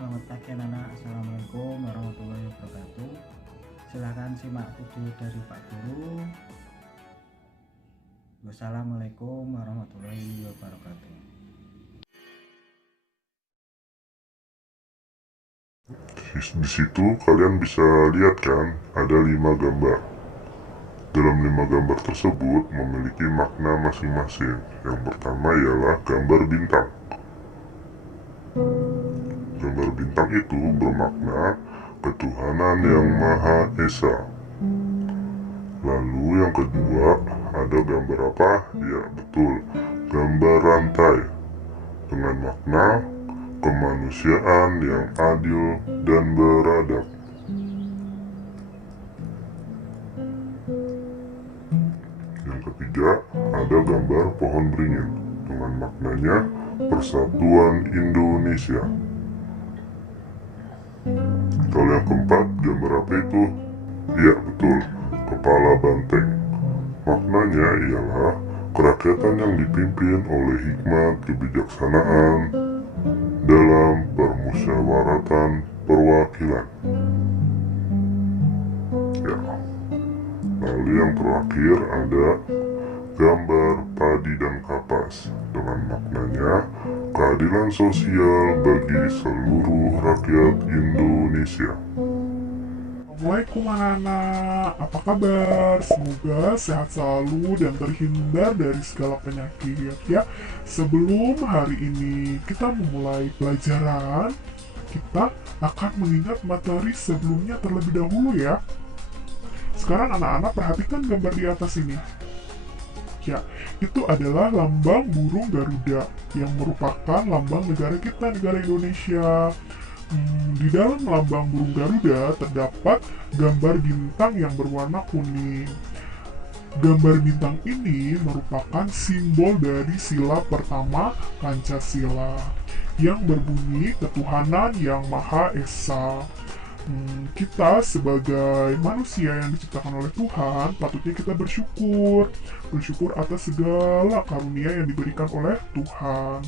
selamat pagi anak-anak. Assalamualaikum warahmatullahi wabarakatuh. Silahkan simak video dari Pak Guru. Wassalamualaikum warahmatullahi wabarakatuh. Di situ kalian bisa lihat kan, ada 5 gambar. Dalam 5 gambar tersebut memiliki makna masing-masing. Yang pertama ialah gambar bintang. Gambar bintang itu bermakna ketuhanan yang Maha Esa. Lalu yang kedua, ada gambar apa? Ya betul, gambar rantai dengan makna kemanusiaan yang adil dan beradab. Yang ketiga, ada gambar pohon beringin dengan maknanya Persatuan Indonesia. Kalau yang keempat, gambar apa itu? Ya betul, kepala banteng. Maknanya ialah kerakyatan yang dipimpin oleh hikmat kebijaksanaan dalam permusyawaratan perwakilan. Ya. Lalu yang terakhir ada gambar padi dan kapas dengan maknanya keadilan sosial bagi seluruh rakyat Indonesia. Assalamualaikum anak-anak, apa kabar? Semoga sehat selalu dan terhindar dari segala penyakit ya. Sebelum hari ini kita memulai pelajaran, kita akan mengingat materi sebelumnya terlebih dahulu ya. Sekarang anak-anak perhatikan gambar di atas ini. Ya, itu adalah lambang burung Garuda yang merupakan lambang negara kita, negara Indonesia. Di dalam lambang burung Garuda terdapat gambar bintang yang berwarna kuning. Gambar bintang ini merupakan simbol dari sila pertama Pancasila yang berbunyi ketuhanan yang Maha Esa. Kita sebagai manusia yang diciptakan oleh Tuhan patutnya kita bersyukur atas segala karunia yang diberikan oleh Tuhan.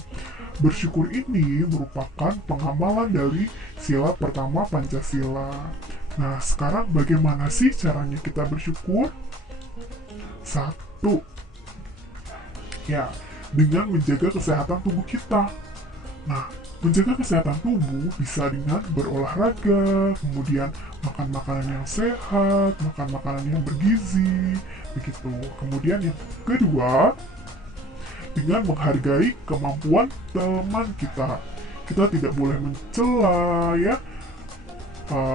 Bersyukur ini merupakan pengamalan dari sila pertama Pancasila. Nah, sekarang bagaimana sih caranya kita bersyukur? 1. Ya, dengan menjaga kesehatan tubuh kita. Nah, menjaga kesehatan tubuh bisa dengan berolahraga, kemudian makan makanan yang sehat, makan makanan yang bergizi, begitu. Kemudian yang kedua, dengan menghargai kemampuan teman kita. Kita tidak boleh mencela ya.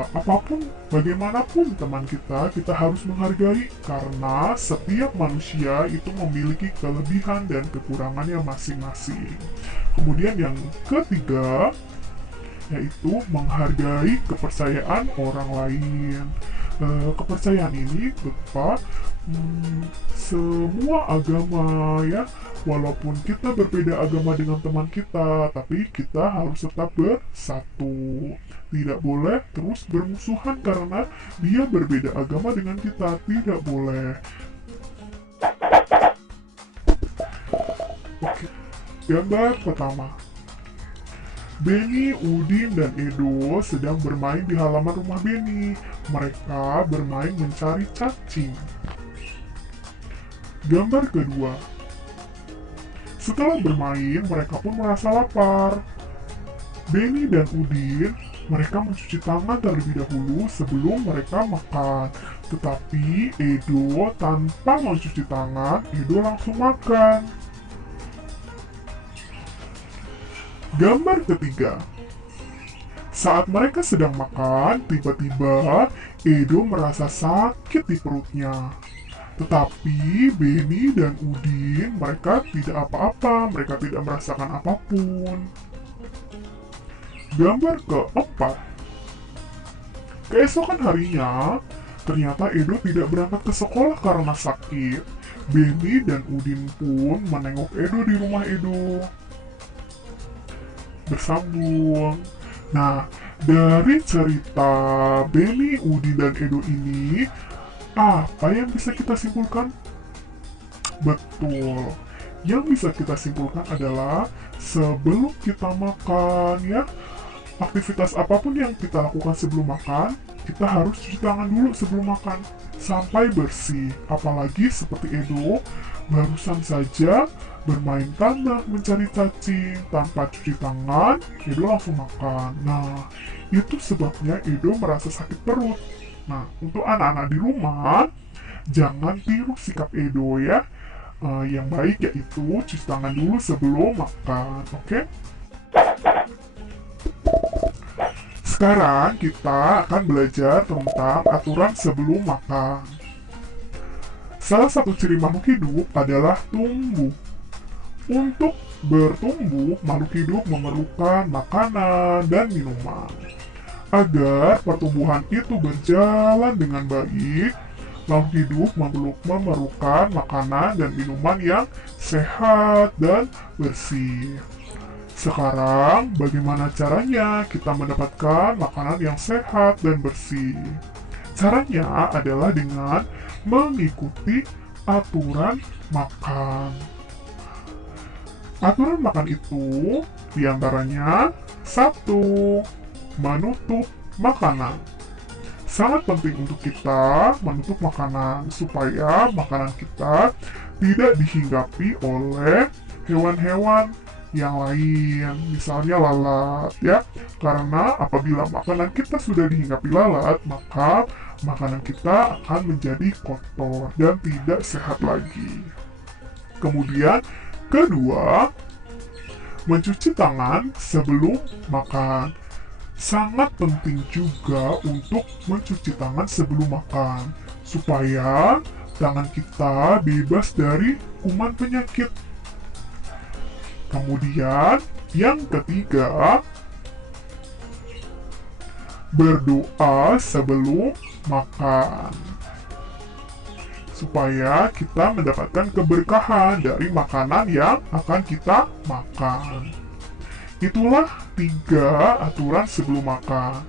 Apapun, bagaimanapun teman kita harus menghargai karena setiap manusia itu memiliki kelebihan dan kekurangannya masing-masing. Kemudian yang ketiga, yaitu menghargai kepercayaan orang lain. Kepercayaan ini berupa semua agama ya, walaupun kita berbeda agama dengan teman kita, tapi kita harus tetap bersatu. Tidak boleh terus bermusuhan karena dia berbeda agama dengan kita, tidak boleh. Oke, gambar pertama. Benny, Udin, dan Edo sedang bermain di halaman rumah Benny. Mereka bermain mencari cacing. Gambar kedua. Setelah bermain, mereka pun merasa lapar. Benny dan Udin, mereka mencuci tangan terlebih dahulu sebelum mereka makan. Tetapi Edo tanpa mencuci tangan, Edo langsung makan. Gambar ketiga. Saat mereka sedang makan, tiba-tiba Edo merasa sakit di perutnya. Tetapi Benny dan Udin, mereka tidak apa-apa, mereka tidak merasakan apapun. Gambar keempat. Keesokan harinya, ternyata Edo tidak berangkat ke sekolah karena sakit. Benny dan Udin pun menengok Edo di rumah Edo. Bersambung. Nah, dari cerita Benny, Udin, dan Edo ini, apa yang bisa kita simpulkan? Betul. Yang bisa kita simpulkan adalah sebelum kita makan ya, aktivitas apapun yang kita lakukan sebelum makan, kita harus cuci tangan dulu sebelum makan sampai bersih. Apalagi seperti Edo, barusan saja bermain tanah mencari cacing tanpa cuci tangan, Edo langsung makan. Nah, itu sebabnya Edo merasa sakit perut. Nah, untuk anak-anak di rumah, jangan tiru sikap Edo ya. Yang baik yaitu cuci tangan dulu sebelum makan, oke? Sekarang kita akan belajar tentang aturan sebelum makan. Salah satu ciri makhluk hidup adalah tumbuh. Untuk bertumbuh, makhluk hidup memerlukan makanan dan minuman. Agar pertumbuhan itu berjalan dengan baik, makhluk hidup memerlukan makanan dan minuman yang sehat dan bersih. Sekarang, bagaimana caranya kita mendapatkan makanan yang sehat dan bersih? Caranya adalah dengan mengikuti aturan makan. Aturan makan itu diantaranya 1. Menutup makanan. Sangat penting untuk kita menutup makanan supaya makanan kita tidak dihinggapi oleh hewan-hewan yang lain, misalnya lalat ya. Karena apabila makanan kita sudah dihinggapi lalat, maka makanan kita akan menjadi kotor dan tidak sehat lagi. Kemudian, kedua, mencuci tangan sebelum makan. Sangat penting juga untuk mencuci tangan sebelum makan, supaya tangan kita bebas dari kuman penyakit. Kemudian, yang ketiga, berdoa sebelum makan, supaya kita mendapatkan keberkahan dari makanan yang akan kita makan. Itulah 3 aturan sebelum makan.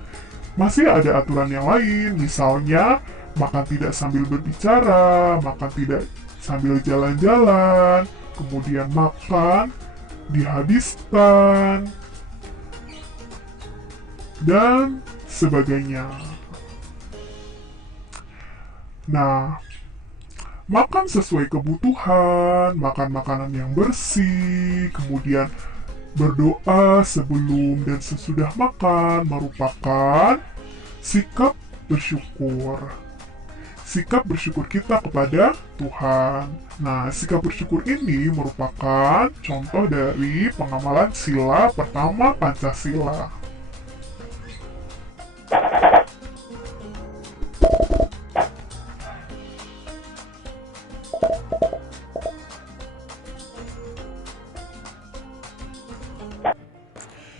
Masih ada aturan yang lain, misalnya makan tidak sambil berbicara, makan tidak sambil jalan-jalan, kemudian makan dihabiskan, dan sebagainya. Nah, makan sesuai kebutuhan, makan makanan yang bersih, kemudian berdoa sebelum dan sesudah makan merupakan sikap bersyukur. Sikap bersyukur kita kepada Tuhan. Nah, sikap bersyukur ini merupakan contoh dari pengamalan sila pertama Pancasila.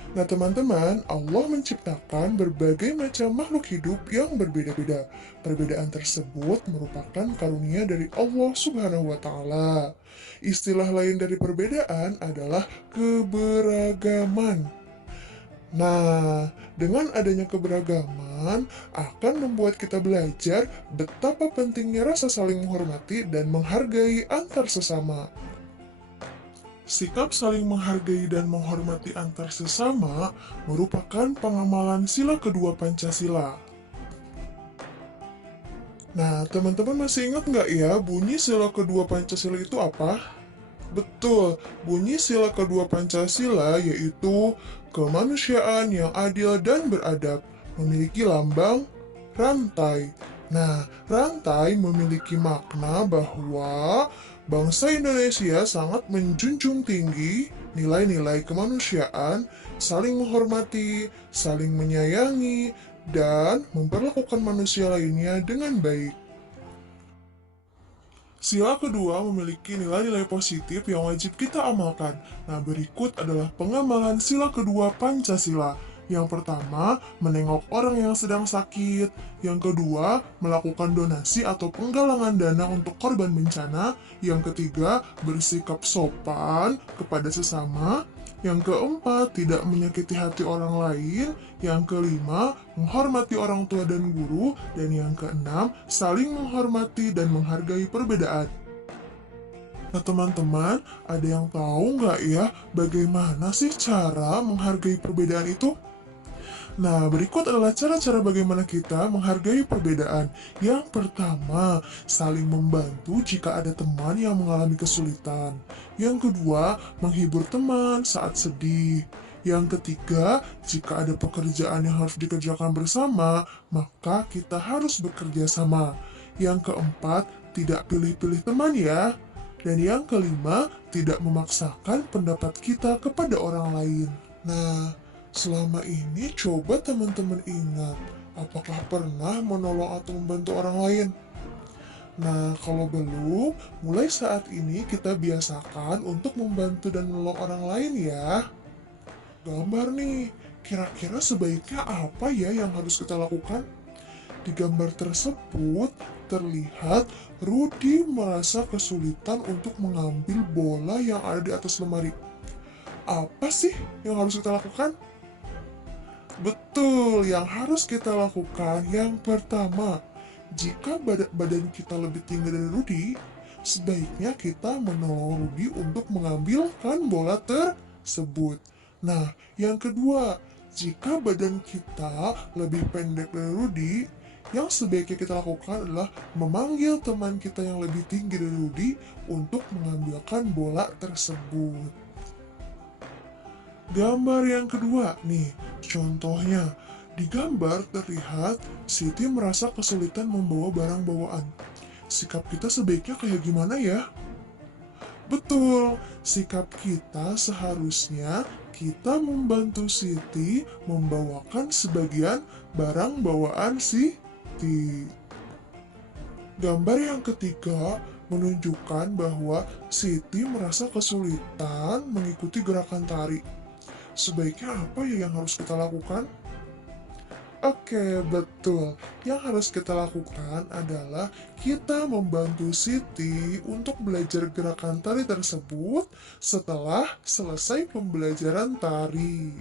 Nah teman-teman, Allah menciptakan berbagai macam makhluk hidup yang berbeda-beda. Perbedaan tersebut merupakan karunia dari Allah Subhanahu wa Ta'ala. Istilah lain dari perbedaan adalah keberagaman. Nah, dengan adanya keberagaman akan membuat kita belajar betapa pentingnya rasa saling menghormati dan menghargai antar sesama. Sikap saling menghargai dan menghormati antar sesama merupakan pengamalan sila kedua Pancasila. Nah, teman-teman masih ingat nggak ya bunyi sila kedua Pancasila itu apa? Betul, bunyi sila kedua Pancasila yaitu kemanusiaan yang adil dan beradab, memiliki lambang rantai. Nah, rantai memiliki makna bahwa bangsa Indonesia sangat menjunjung tinggi nilai-nilai kemanusiaan, saling menghormati, saling menyayangi, dan memperlakukan manusia lainnya dengan baik. Sila kedua memiliki nilai-nilai positif yang wajib kita amalkan. Nah, berikut adalah pengamalan sila kedua Pancasila. Yang pertama, menengok orang yang sedang sakit. Yang kedua, melakukan donasi atau penggalangan dana untuk korban bencana. Yang ketiga, bersikap sopan kepada sesama. Yang keempat, tidak menyakiti hati orang lain. Yang kelima, menghormati orang tua dan guru. Dan yang keenam, saling menghormati dan menghargai perbedaan. Nah teman-teman, ada yang tahu nggak ya bagaimana sih cara menghargai perbedaan itu? Nah, berikut adalah cara-cara bagaimana kita menghargai perbedaan. Yang pertama, saling membantu jika ada teman yang mengalami kesulitan. Yang kedua, menghibur teman saat sedih. Yang ketiga, jika ada pekerjaan yang harus dikerjakan bersama, maka kita harus bekerja sama. Yang keempat, tidak pilih-pilih teman ya. Dan yang kelima, tidak memaksakan pendapat kita kepada orang lain. Nah, selama ini coba teman-teman ingat, apakah pernah menolong atau membantu orang lain? Nah, kalau belum, mulai saat ini kita biasakan untuk membantu dan menolong orang lain ya. Gambar nih, kira-kira sebaiknya apa ya yang harus kita lakukan? Di gambar tersebut, terlihat Rudy merasa kesulitan untuk mengambil bola yang ada di atas lemari. Apa sih yang harus kita lakukan? Betul, yang harus kita lakukan yang pertama, jika badan kita lebih tinggi dari Rudy, sebaiknya kita menolong Rudy untuk mengambilkan bola tersebut. Nah, yang kedua, jika badan kita lebih pendek dari Rudy, yang sebaiknya kita lakukan adalah memanggil teman kita yang lebih tinggi dari Rudy untuk mengambilkan bola tersebut. Gambar yang kedua, nih, contohnya. Di gambar terlihat Siti merasa kesulitan membawa barang bawaan. Sikap kita sebaiknya kayak gimana ya? Betul, sikap kita seharusnya kita membantu Siti membawakan sebagian barang bawaan Siti. Gambar yang ketiga menunjukkan bahwa Siti merasa kesulitan mengikuti gerakan tari. Sebaiknya apa ya yang harus kita lakukan? Oke, betul. Yang harus kita lakukan adalah kita membantu Siti untuk belajar gerakan tari tersebut setelah selesai pembelajaran tari.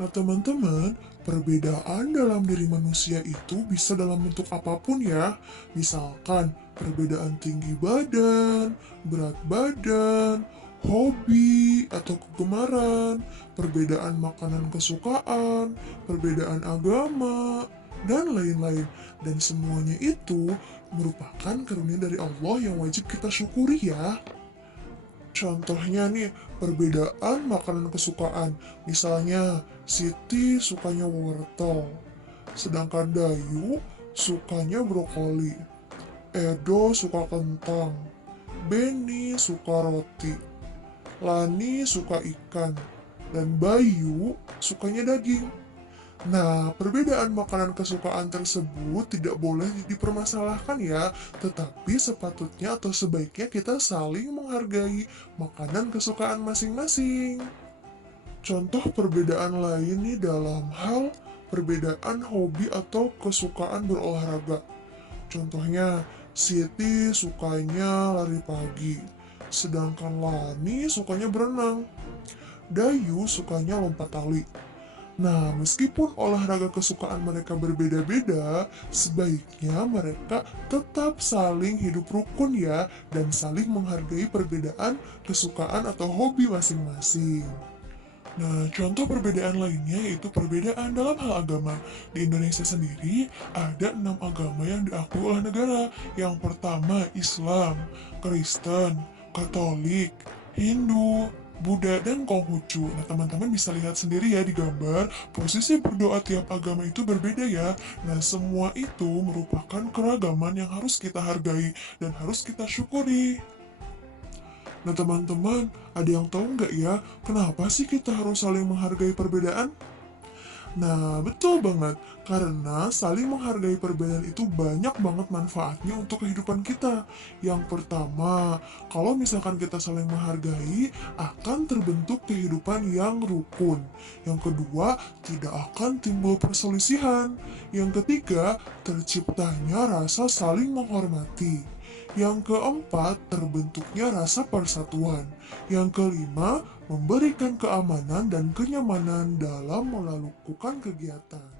Nah teman-teman, perbedaan dalam diri manusia itu bisa dalam bentuk apapun ya. Misalkan perbedaan tinggi badan, berat badan, hobi atau kegemaran, perbedaan makanan kesukaan, perbedaan agama, dan lain-lain. Dan semuanya itu merupakan karunia dari Allah yang wajib kita syukuri ya. Contohnya nih, perbedaan makanan kesukaan. Misalnya, Siti sukanya wortel, sedangkan Dayu sukanya brokoli. Edo suka kentang, Benny suka roti, Lani suka ikan, dan Bayu sukanya daging. Nah, perbedaan makanan kesukaan tersebut tidak boleh dipermasalahkan ya, tetapi sepatutnya atau sebaiknya kita saling menghargai makanan kesukaan masing-masing. Contoh perbedaan lain nih dalam hal perbedaan hobi atau kesukaan berolahraga. Contohnya, Siti sukanya lari pagi, sedangkan Lani sukanya berenang. Dayu sukanya lompat tali. Nah, meskipun olahraga kesukaan mereka berbeda-beda, sebaiknya mereka tetap saling hidup rukun ya, dan saling menghargai perbedaan kesukaan atau hobi masing-masing. Nah, contoh perbedaan lainnya yaitu perbedaan dalam hal agama. Di Indonesia sendiri, ada 6 agama yang diakui oleh negara. Yang pertama, Islam, Kristen, Katolik, Hindu, Buddha, dan Konghucu. Nah, teman-teman bisa lihat sendiri ya di gambar, posisi berdoa tiap agama itu berbeda ya. Nah, semua itu merupakan keragaman yang harus kita hargai dan harus kita syukuri. Nah, teman-teman, ada yang tahu nggak ya, kenapa sih kita harus saling menghargai perbedaan? Nah, betul banget. Karena saling menghargai perbedaan itu banyak banget manfaatnya untuk kehidupan kita. Yang pertama, kalau misalkan kita saling menghargai, akan terbentuk kehidupan yang rukun. Yang kedua, tidak akan timbul perselisihan. Yang ketiga, terciptanya rasa saling menghormati. Yang keempat, terbentuknya rasa persatuan. Yang kelima, memberikan keamanan dan kenyamanan dalam melakukan kegiatan.